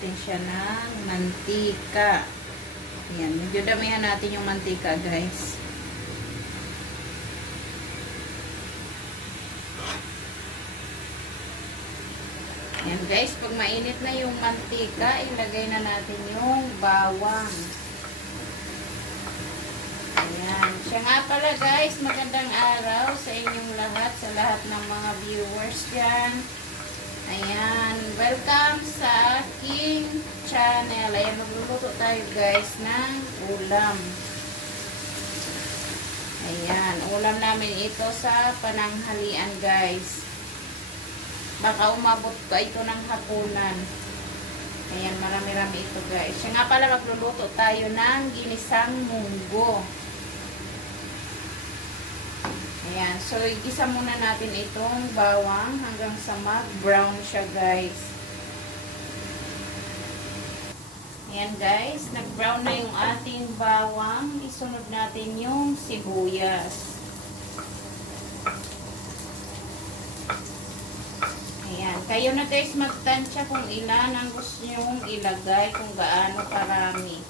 natin siya ng mantika. Ayan, medyo damihan natin yung mantika, guys. Ayan, guys, pag mainit na yung mantika, ilagay na natin yung bawang. Ayan. Siya nga pala, guys, magandang araw sa inyong lahat, sa lahat ng mga viewers dyan. Ayan, welcome sa aking channel. Ayan, magluluto tayo, guys, ng ulam. Ayan, ulam namin ito sa pananghalian, guys. Baka umabot ka ito ng hapunan. Ayan, marami-rami ito, guys. Siya nga pala, magluluto tayo ng ginisang munggo. Ayan, so igisa muna natin itong bawang hanggang sa mag-brown siya, guys. Ayan, guys, nag-brown na yung ating bawang. Isunod natin yung sibuyas. Ayan, kayo na, guys, magtansya kung ilan ang gusto nyong ilagay, kung gaano karami.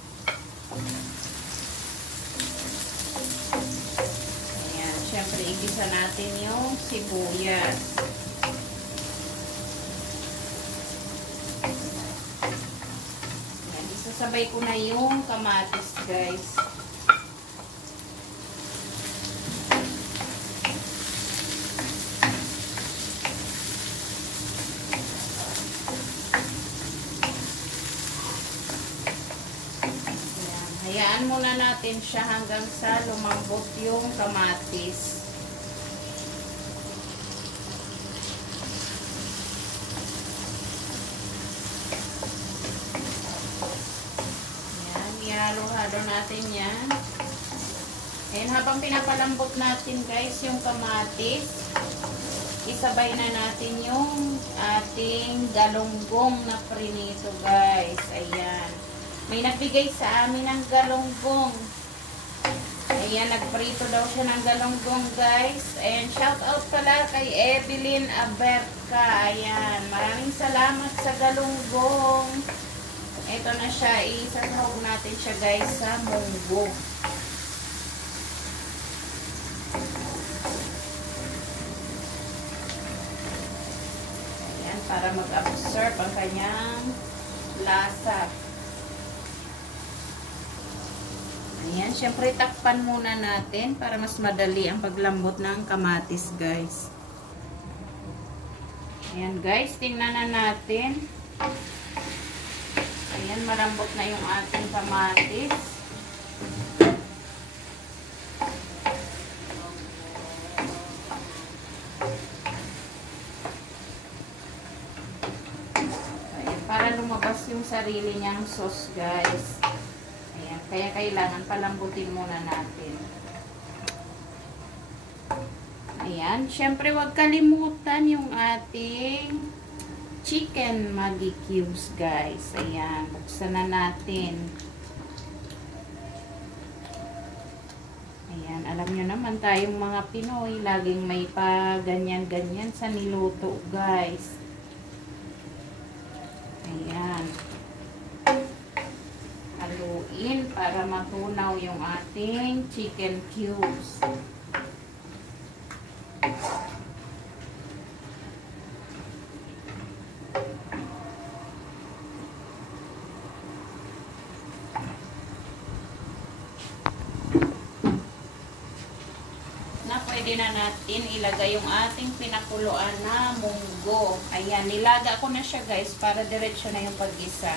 Siyempre, igisa natin yung sibuyas. Ayan, isasabay ko na yung kamatis, guys. Hayaan muna natin siya hanggang sa lumambot yung kamatis. Ayan, ihalo-halo natin yan. Ayan, habang pinapalambot natin, guys, yung kamatis, isabay na natin yung ating galunggong na prinito, guys. Ayan. May nagbigay sa amin ng galunggong. Ayan, nagprito daw siya ng galunggong, guys. And shout out pala kay Evelyn Aberca. Ayan, maraming salamat sa galunggong. Ito na siya, isasahog natin siya, guys, sa munggo. Ayan, para mag-absorb ang kanyang lasa. Ayan, syempre takpan muna natin para mas madali ang paglambot ng kamatis, guys. Ayan, guys, tingnan na natin. Ayan, malambot na yung ating kamatis. Ayan, para lumabas yung sarili niyang sauce, guys. Kaya kailangan palambutin muna natin. Ayan. Siyempre, huwag kalimutan yung ating chicken Maggi cubes, guys. Ayan. Buksan na natin. Ayan. Alam nyo naman, tayong mga Pinoy, laging may pa ganyan-ganyan sa niluto, guys. Ayan. Haluin para matunaw yung ating chicken cubes. Na pwede na natin ilagay yung ating pinakuluan na munggo. Ayan, nilaga ko na siya, guys, para diretso na yung paggisa.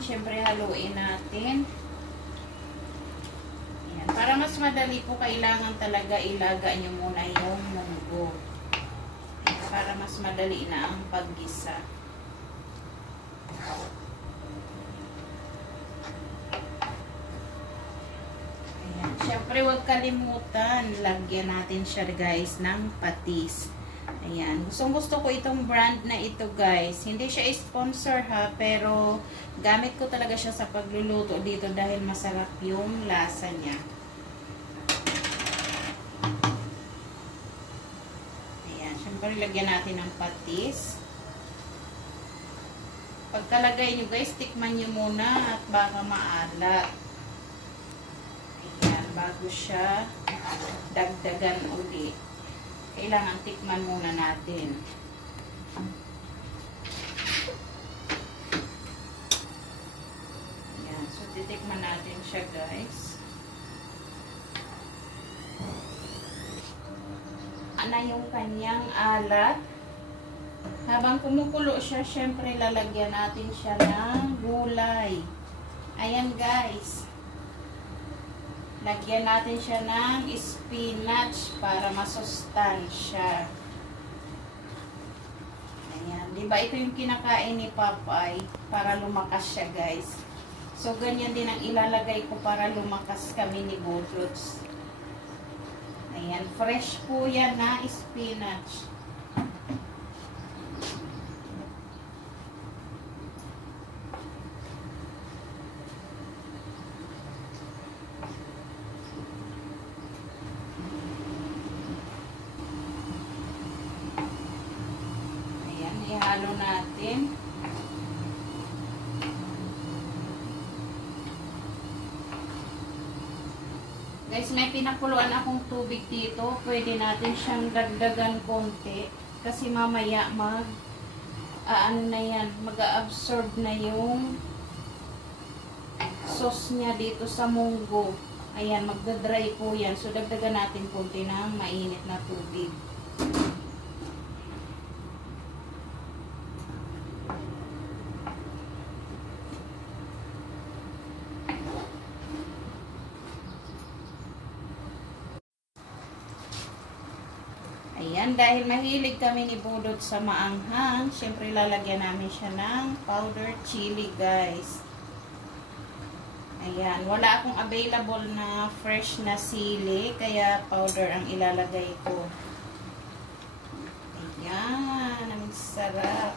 Siyempre, haluin natin. Ayan. Para mas madali po, kailangan talaga ilaga nyo muna yung munggo. Para mas madali na ang paggisa. Ayan. Siyempre, huwag kalimutan. Lagyan natin siya, guys, ng patis. Ayan. Gusto ko itong brand na ito, guys. Hindi siya sponsor ha, pero gamit ko talaga siya sa pagluluto dito dahil masarap yung lasa niya. Ayan. Siyempre, lagyan natin ng patis. Pagkalagay nyo, guys, tikman nyo muna at baka maalat. Ayan. Bago siya dagdagan ulit. Kailangan tikman muna natin. Ayan. So, titikman natin siya, guys. Ano yung kanyang alat? Habang kumukulo siya, syempre lalagyan natin siya ng gulay. Ayan, guys. Lagyan natin siya ng spinach para masustansya. Ayan. Diba ito yung kinakain ni Papay para lumakas siya, guys. So, ganyan din ang ilalagay ko para lumakas kami ni Budrots. Ayan. Fresh po yan na spinach. Ihalo natin. Guys, may pinakuluan akong tubig dito. Pwede natin siyang dagdagan konti. Kasi mamaya mag-absorb na yung sauce niya dito sa munggo. Ayan, magdadry po yan. So, dagdagan natin konti ng mainit na tubig. Ayan, dahil mahilig kami ni Budot sa maanghang, syempre lalagyan namin siya ng powder chili, guys. Ayan, wala akong available na fresh na sili, kaya powder ang ilalagay ko. Ayan, ang sarap.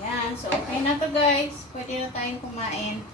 Ayan, so okay na to, guys. Pwede na tayong kumain.